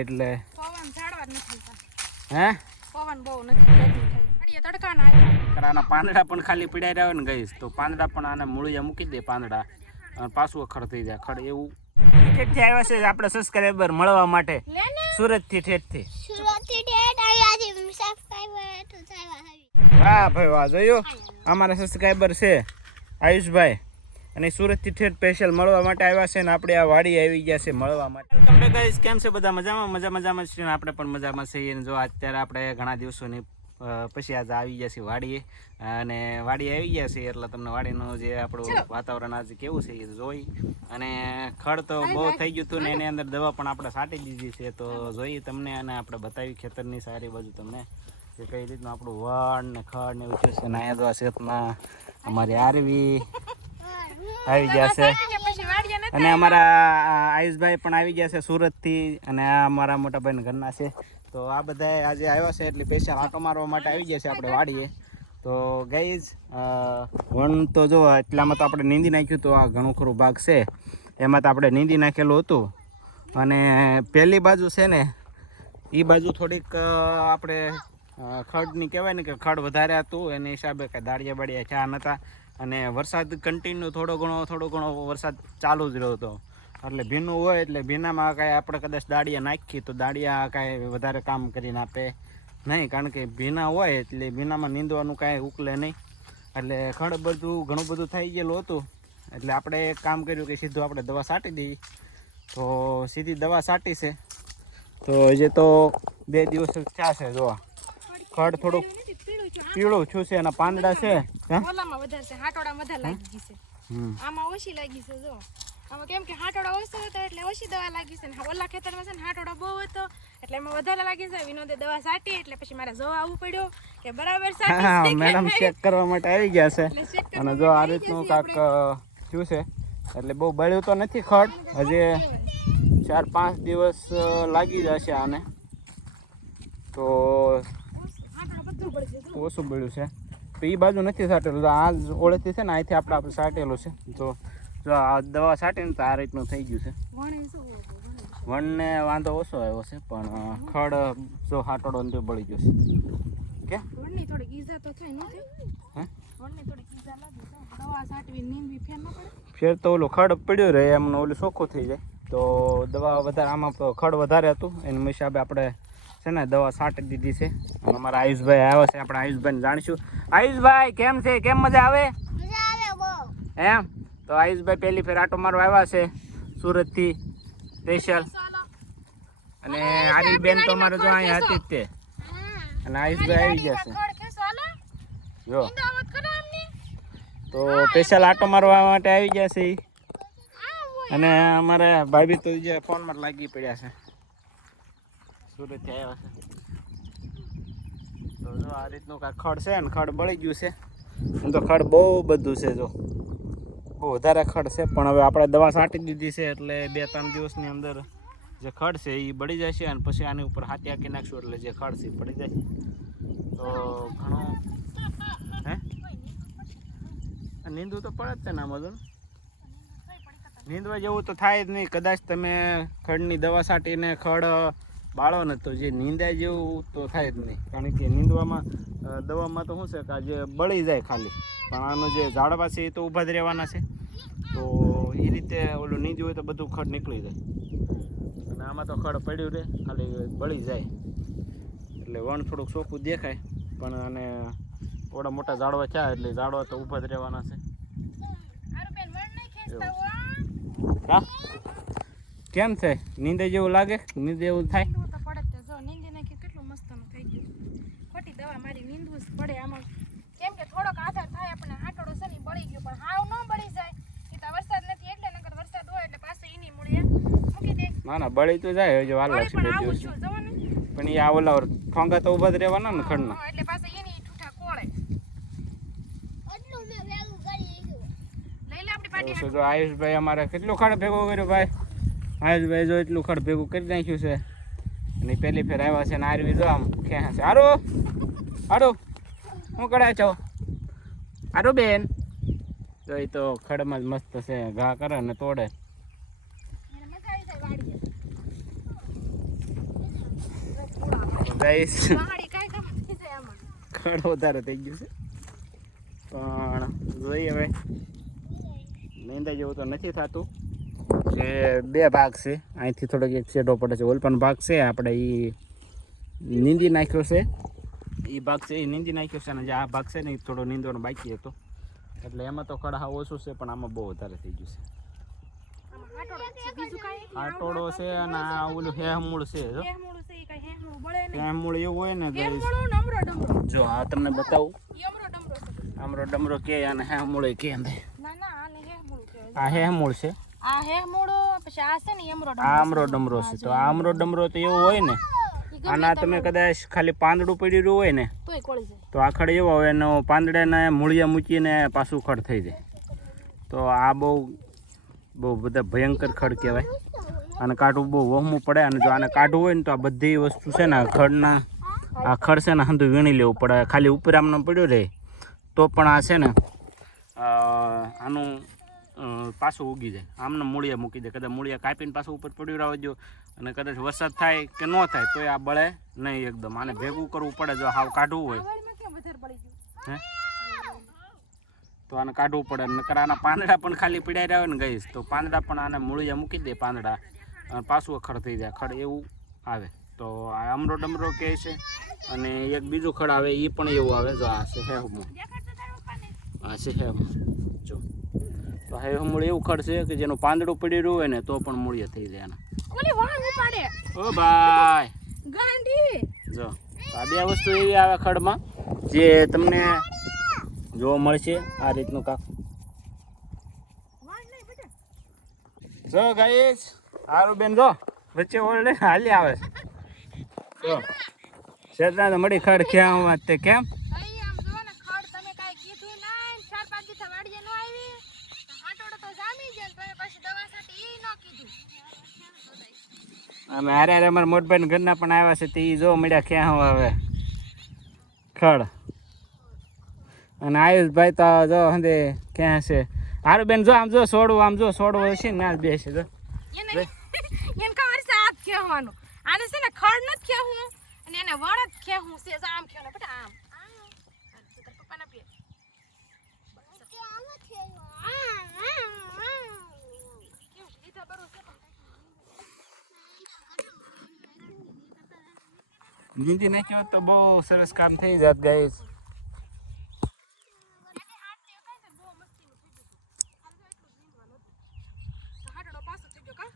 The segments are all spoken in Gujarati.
એટલે પવન ઝાડવા નથી હે પવન બહુ નથી તડકા ના આવ્યા આના પાંદડા પણ ખાલી પીડાઈ રહ્યા હોય ને ગઈશ તો પાંદડા પણ આને મૂળિયા મૂકી દે પાંદડા પાછું ખડ થઈ જાય ખડ એવું ઠેઠથી આવ્યા છે આપણે સબસ્ક્રાઈબર મળવા માટે સુરતથી ઠેઠથી વાહ ભાઈ વાહ જોયું અમારા સબસ્ક્રાઈબર છે આયુષભાઈ અને સુરતથી ઠેઠ સ્પેશિયલ મળવા માટે આવ્યા છે ને આપણે આ વાડી આવી ગયા છે મળવા માટે તમને ગાઈસ કેમ છે બધા મજામાં છે ને આપણે પણ મજામાં છીએ જો અત્યારે આપણે ઘણા દિવસોની પછી આજે આવી ગયા છે વાડીએ અને વાડી આવી ગયા છે એટલે તમને વાડીનું જે આપણું વાતાવરણ આજે કેવું છે એ જોઈ અને ખડ તો બહુ થઈ ગયું હતું ને એની અંદર દવા પણ આપણે છાંટી દીધી છે તો જોઈ તમને અને આપણે બતાવી ખેતરની સારી બાજુ તમને કે કઈ રીતનું આપણું વણ ને ખડ ને ઉઠ્યું છે ને અહીંયા તો શેતમાં અમારી આરવી આવી ગયા છે અને અમારા આયુષભાઈ પણ આવી ગયા છે સુરતથી અને આ અમારા મોટા ભાઈના ઘરના છે તો આ બધા આજે આવ્યા છે એટલે પૈસા આંટો મારવા માટે આવી ગયા છે આપણે વાડીએ તો ગાઈઝ વણ તો જો એટલામાં તો આપણે નીંદી નાખ્યું તો આ ઘણું ખરું ભાગ છે એમાં તો આપણે નીંદી નાખેલું હતું અને પહેલી બાજુ છે ને એ બાજુ થોડીક આપણે ખડની કહેવાય ને કે ખડ વધારે હતું એને હિસાબે કાંઈ દાળિયા બાળિયા ચા નહોતા અને વરસાદ કન્ટિન્યુ થોડો ઘણો વરસાદ ચાલુ જ રહ્યો હતો એટલે ભીનું હોય એટલે ભીનામાં કાંઈ આપણે કદાચ દાળિયા નાખીએ તો દાળિયા કાંઈ વધારે કામ કરીને આપે નહીં કારણ કે ભીના હોય એટલે ભીનામાં નીંદવાનું કાંઈ ઉકલે નહીં એટલે ખડ ઘણું બધું થઈ ગયેલું હતું એટલે આપણે એક કામ કર્યું કે સીધું આપણે દવા છાંટી દઈએ તો સીધી દવા છાંટી છે તો હજી તો 2 દિવસ થયા છે જોવા ખડ થોડુંક પીળું છું છે અને પાંદડા છે ઓલામાં વધારે છે હાટોડા વધારે લાગી ગઈ છે આમાં ઓછી લાગી છે જો આમાં કેમ કે હાટોડા ઓછો હતો એટલે ઓછી દવા લાગી છે ને ઓલા ખેતરમાં છે ને હાટોડા બહુ હતો એટલે એમાં વધારે લાગી છે વિનોદે દવા છાંટી એટલે પછી મારે જોવા આવવું પડ્યું કે બરાબર છાંટી છે મેડમ ચેક કરવા માટે આવી ગયા છે અને જો આ રીતનું કાક થયું છે એટલે બહુ બળ્યું તો નથી ખડ હજી 4-5 દિવસ લાગી જશે આને તો ઓછું બળ્યું છે તો એ બાજુ નથી છાંટેલું આ ઓળેથી છે ને અહીંથી આપણે છાંટેલું છે તો જો આ દવા છાંટીને તો આ રીતનું થઈ ગયું છે વણને વાંધો ઓછો આવ્યો છે પણ ખડ જો હાટોડો ને બળી ગયો છે કે વણની થોડી ઈજા તો થાય ન હે વણની થોડી ઈજા લાગે દવા છાંટવી નીંદવી ફેર ન પડે ફેર તો ઓલું ખડ પડ્યું રહે એમને ઓલું ચોખ્ખું થઈ જાય તો દવા વધારે આમાં ખડ વધારે હતું એના હિસાબે આપણે છે ને દવા છાંટી દીધી છે અને અમારા આયુષભાઈ આવ્યા છે આપણે આયુષભાઈને જાણીશું આયુષભાઈ કેમ છે કેમ મજા આવે એમ તો આયુષભાઈ પહેલી ફેર આટો મારવા આવ્યા છે સુરતથી સ્પેશિયલ અને આરી બેન તો અમારે જો અહીંયા હતી જ તે અને આયુષભાઈ આવી ગયા છે જો તો સ્પેશિયલ આટો મારવા માટે આવી ગયા છે અને અમારે ભાભી તો જે ફોનમાં લાગી પડ્યા છે સુરતથી આવ્યા છે તો જો આ રીતનું કાંઈ ખડ છે ને ખડ બળી ગયું છે એમ તો ખડ બહુ બધું છે જો બહુ વધારે ખડ છે પણ હવે આપણે દવા છાંટી દીધી છે એટલે 2-3 દિવસની અંદર જે ખડ છે એ બળી જશે અને પછી આની ઉપર હાથી આંકી નાખશું એટલે જે ખડ છે એ પડી જાય તો ઘણું હે નીંદવું તો પડે જ છે ને આમાં નીંદવા જેવું તો થાય જ નહીં કદાચ તમે ખડની દવા છાંટીને ખડ બાળો ને તો જે નીંદાય જેવું તો થાય જ નહીં કારણ કે નીંદવામાં દવામાં તો શું છે કે જે બળી જાય ખાલી પણ આનો જે ઝાડવા છે એ તો ઊભા જ રહેવાના છે તો એ રીતે ઓલું નીંદ્યું હોય તો બધું ખડ નીકળી જાય અને આમાં તો ખડ પડ્યું રહે ખાલી બળી જાય એટલે વણ થોડુંક ચોખ્ખું દેખાય પણ આને થોડા મોટા ઝાડવા થયા એટલે ઝાડવા તો ઊભા જ રહેવાના છે હા કેમ છે નીંદે જેવું લાગે નીંદે એવું થાય દવા મારી નીંદવું જ પડે આમાં કેમ કે થોડોક આધાર થાય આપણે હાટોડો છે ને બળી ગયો પણ હાવ ન બળી જાય કે તો વરસાદ નથી એટલે નકર વરસાદ હોય એટલે પાછો એની મૂળિયા મૂકી દે ના બળી તો જાય જો હાલ છે 2 દિવસ પણ એ આ ઓલા ઠોંગા તો ઊભા જ રહેવાના ને ખડના એટલે પાછો એની ઠૂઠા કોળે એટલું મે વેલું કરી લીધું લઈ લે આપણી પાટી જો આયુષભાઈ અમારે કેટલું ખડ ભેગું કર્યું ભાઈ આયુષભાઈ જો એટલું ખડ ભેગું કરી નાખ્યું છે અને પહેલી ફેર આવ્યા છે ને આરવી જો આમ ખેંચે છે હારું શું કરે છો હારું બેન જો એ તો ખડમાં જ મસ્ત છે ઘા કરે ને તોડે ગાઈસ પહાડી કાંઈ કામ થઈ જાય આમાં. ખડ વધારે થઈ ગયું છે પણ જોઈએ હવે નીંદા જેવું તો નથી થતું. જે બે ભાગ છે અહીંથી થોડોક એક શેડો પડે છે, ઓલ પણ ભાગ છે આપણે એ નીંદી નાખ્યો છે. એ ભાગ છે એ નીંદી નાખ્યો છે અને જે આ ભાગ છે ને એ થોડો નીંદવાનો બાકી હતો એટલે એમાં તો ખડ હાવ ઓછું છે પણ આમાં બહુ વધારે થઈ ગયું છે. આમાં હાટોડો છે, બીજું કાંઈ નથી. આટોડો છે અને આ ઓલું હેહમૂળ છે. જો હેહમૂળું છે, ઈ કાંઈ હેહમૂળું બળે નહીં. હેહમૂળ એવું હોય ને ગાઈસ, હેહમૂળું ને અમરો ડમરો. જો આ તમને બતાવું. ઈ અમરો ડમરો છે. આમરો ડમરો કે અને હેહમૂળ કે ના ના, આને હેહમૂળું કહેવાય. આ હેહમૂળ છે, આ હેહમૂળો, પછી આ છે ને ઈ અમરો આ ડમરો. આમરો ડમરો છે. તો આ આમરો ડમરો તો એવો હોય ને, ઈ ગમે આના તમે કદાચ ખાલી પાંદડું પડ્યું હોય ને તોય કોળી જાય. તો આ ખડ એવો હોય એનો પાંદડાને મૂળિયા મૂકીને પાછું ખડ થઈ જાય. તો આ બહુ બધા ભયંકર ખડ કહેવાય. આને કાઢવું બહુ વહમું પડે અને જો આને કાઢવું હોય ને તો આ બધી વસ્તુ છે ને ખડના આ ખડ છે ને હંધું વીણી લેવું પડે. ખાલી ઉપર આમને પડ્યું રહે તો પણ આ છે ને આનું પાછું ઉગી જાય. આમને મૂળિયા મૂકી દે. કદાચ મૂળિયા કાપીને પાછું ઉપર પડ્યું રહેવા દો અને કદાચ વરસાદ થાય કે ન થાય તો આ બળે નહીં એકદમ. આને ભેગું કરવું પડે જો હાવ કાઢવું હોય. વાડીમાં કેમ વધારે પડી ગયું? હે તો આને કાઢવું પડે. નકર આના પાંદડા પણ ખાલી પીડાઈ રહ્યા હોય ને ગઈશ તો પાંદડા પણ આને મૂળિયા મૂકી દે પાંદડા અને પાછું ખડ થઈ જાય. ખડ એવું આવે. તો આ અમરો ડમરો કહે છે અને એક બીજું ખડ આવે એ પણ એવું આવે. જો આ છે હેહમૂળ, આ છે હેહમૂળ. જો તો હેહમૂળ એવું ખડ છે કે જેનું પાંદડું પડી રહ્યું હોય ને તો પણ મૂળિયા થઈ જાય આના. ઓલી વાણ ઉપાડે. ઓ ભાઈ ગાંડી. જો આ બે વસ્તુ એવી આવે ખડમાં જે તમને જોવા મળશે આ રીતનું કાક. વાણ નહીં બેટા. જો ગાઈસ હારું બેન જો વચ્ચે ઓળે હાલી આવે છે. જો શેતરા તો મળી ખડ ક્યાં વાત તે કેમ ભાઈ આમ જો ને ખડ તમે કાંઈ કીધું ના 4-5 દિવસ વાડીએ ન આવી તો હાટોડો તો જામી જાય ને તમે પછી દવા છાંટી ઈ ન કીધું. અમે હારે અમારા મોટભાઈ ઘરના પણ આવ્યા છે તે ઈ જો મળ્યા ક્યાં આવે ખડ. અને આયુષભાઈ તો જો હંદે ક્યાં છે. હારું બેન જો આમ જો છોડવું આમ જો છોડવું હશે ને ના બેસે જો એને ખબર છે આ જ ખેવાનું. આને છે ને ખડ નથી ખેવું અને એને વણ જ ખેવું છે. જો આમ ખેવાનું બેટા આમ. તારા પપ્પાના પીએ. કેવું લીધા બરું છે પણ નીંદી નાખ્યો હોત તો બહુ સરસ કામ થઈ જાત ગાઈસ. હાટોડો પાછો થઈ ગયો કા?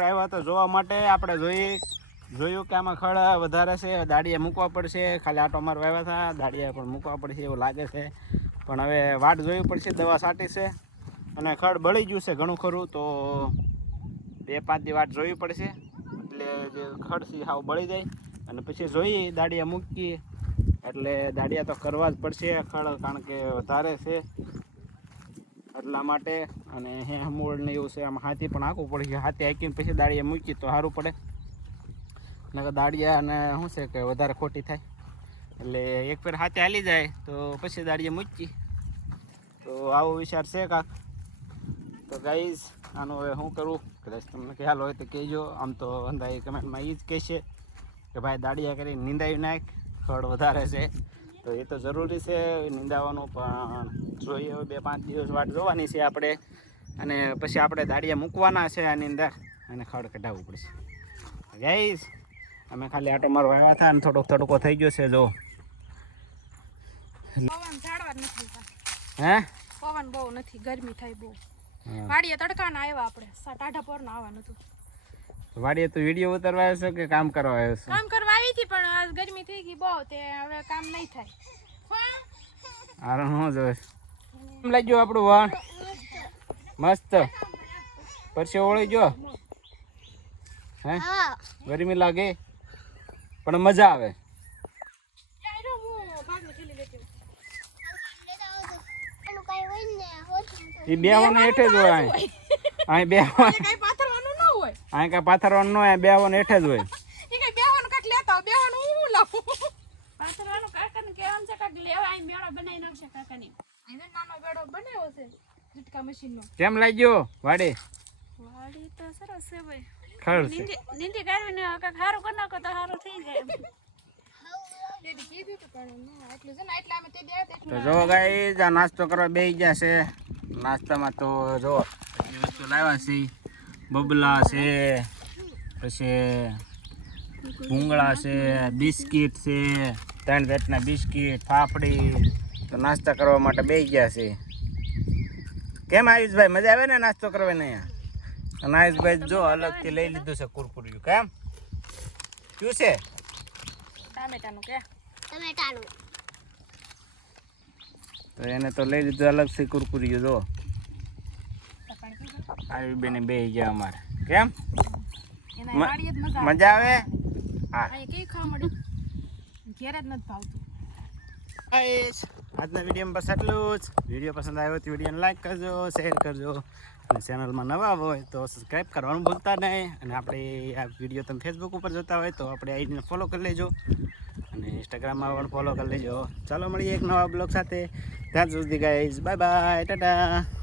આવ્યા તો જોવા માટે આપણે જોયું કે આમાં ખડ વધારે છે. દાડિયા મૂકવા પડશે. ખાલી આટો મારવા આવ્યા હતા દાડિયા પણ મૂકવા પડશે એવું લાગે છે. પણ હવે વાટ જોવી પડશે. દવા છાંટી છે અને ખડ બળી ગયું છે ઘણું ખરું. તો 2-5 દી વાટ જોવી પડશે એટલે જે ખડ છે હાવ બળી જાય અને પછી જોઈએ દાડિયા મૂકીએ. એટલે દાડિયા તો કરવા જ પડશે ખડ કારણ કે વધારે છે એટલા માટે. અને હેહમૂળ ને એવું છે આમાં હાથી પણ હાંકવું પડે. હાથી હાંકીને પછી દાડિયા મૂકી તો સારું પડે. નકર દાડિયા અને શું છે કે વધારે ખોટી થાય. એટલે એક ફેર હાથે હાલી જાય તો પછી દાડિયા મૂકી. તો આવો વિચાર છે કાક. તો ગાઈઝ આનું હવે શું કરવું કદાચ તમને ખ્યાલ હોય તો કહેજો. આમ તો અંદાજે કમેન્ટમાં એ જ કહેશે કે ભાઈ દાડિયા કરી નીંદાવી નાખ ખડ વધારે છે. તો એ તો જરૂરી છે નીંદાવાનું. પણ જોઈએ 2-5 દિવસ વાટ જોવાની છે આપણે અને પછી આપણે દાડિયા મૂકવાના છે આની અંદર અને ખડ કઢાવવું પડશે. ગાઈઝ અમે ખાલી આટો મારવા આવ્યા હતા અને થોડોક તડકો થઈ ગયો છે. જો પવન ઝાડવા જ નથી થતા. હે પવન બહુ નથી, ગરમી થાય બહુ. વાડીએ તડકાના આવ્યા આપણે ટાઢા પોરના આવવાનું હતું. વાડીએ તો વિડીયો ઉતારવા આવ્યો છો કે કામ કરવા આવ્યો છો? કામ કરવા આવી હતી પણ આજ ગરમી થઈ ગઈ બહુ તે હવે કામ નહીં થાય. આરો હું જોઈશ કેમ લાગ્યું આપણું વાણ? મસ્ત પરસે ઓળી જો. હે ગરમી લાગે પણ મજા આવે. એ બેવાનું હેઠે જ હોય. અહીં બેવાનું કઈ પાથરવાનું ન હોય. અહીં કઈ પાથરવાનું ન હોય. બેવાનું હેઠે જ હોય. એ કઈ બેવાનું કાક લેતા બેવાનું હું લાવું. પાથરવાનું કાકાને કહેવાનું છે કાક લેવા અહીં મેળો બનાવી નાખશે. એને નાનો બેડો બનાવ્યો છે ઝટકા મશીનનો. કેમ લાગ્યો વાડી વાડી તો સરસ છે ભાઈ. ખરું છે નીંદી કાઢીને કાંઈક સારું કરી નાખો તો સારું થઈ જાય. ડેડી કીધું હતું પણ એટલું છે ને એટલે અમે તે દે તો જો ગાઈસ આ નાસ્તો કરવા બેસી ગયા છે. નાસ્તામાં તો જો બધી વસ્તુ લાવ્યા છે. બબલા છે, પછી ભૂંગળા છે, બિસ્કિટ છે, 3 જાતના બિસ્કિટ, ફાફડી. તો નાસ્તા કરવા માટે બેસી ગયા છે. કેમ આયુષભાઈ મજા આવે ને નાસ્તો કરવાની? અને આયુષભાઈ જો અલગથી લઈ લીધું છે કુરકુરિયું. કેમ શું છે? ટામેટાનું કે તો એને તો લઈ લીધું અલગથી કુરકુરિયું. જો આવી બેને બેસી ગયા અમારે. કેમ એના વાડીએ જ મજા મજા આવે? હા આવે. કેવી ખાવા મળી ઘેર જ નથી ભાવતું. ગાઈસ આજના વિડીયોમાં બસ આટલું જ. વિડીયો પસંદ આવ્યો તો વિડીયોને લાઈક કરજો, શેર કરજો અને ચેનલમાં નવા હોય તો સબસ્ક્રાઈબ કરવાનું ભૂલતા નહીં. અને આપણે આ વિડીયો તમે ફેસબુક ઉપર જોતા હોય તો આપણે આઈડીને ફોલો કરી લેજો અને ઇન્સ્ટાગ્રામમાં પણ ફોલો કરી લેજો. ચાલો મળીએ એક નવા બ્લોગ સાથે. ત્યાં સુધી ગાઈસ બાય બાય, ટાટા.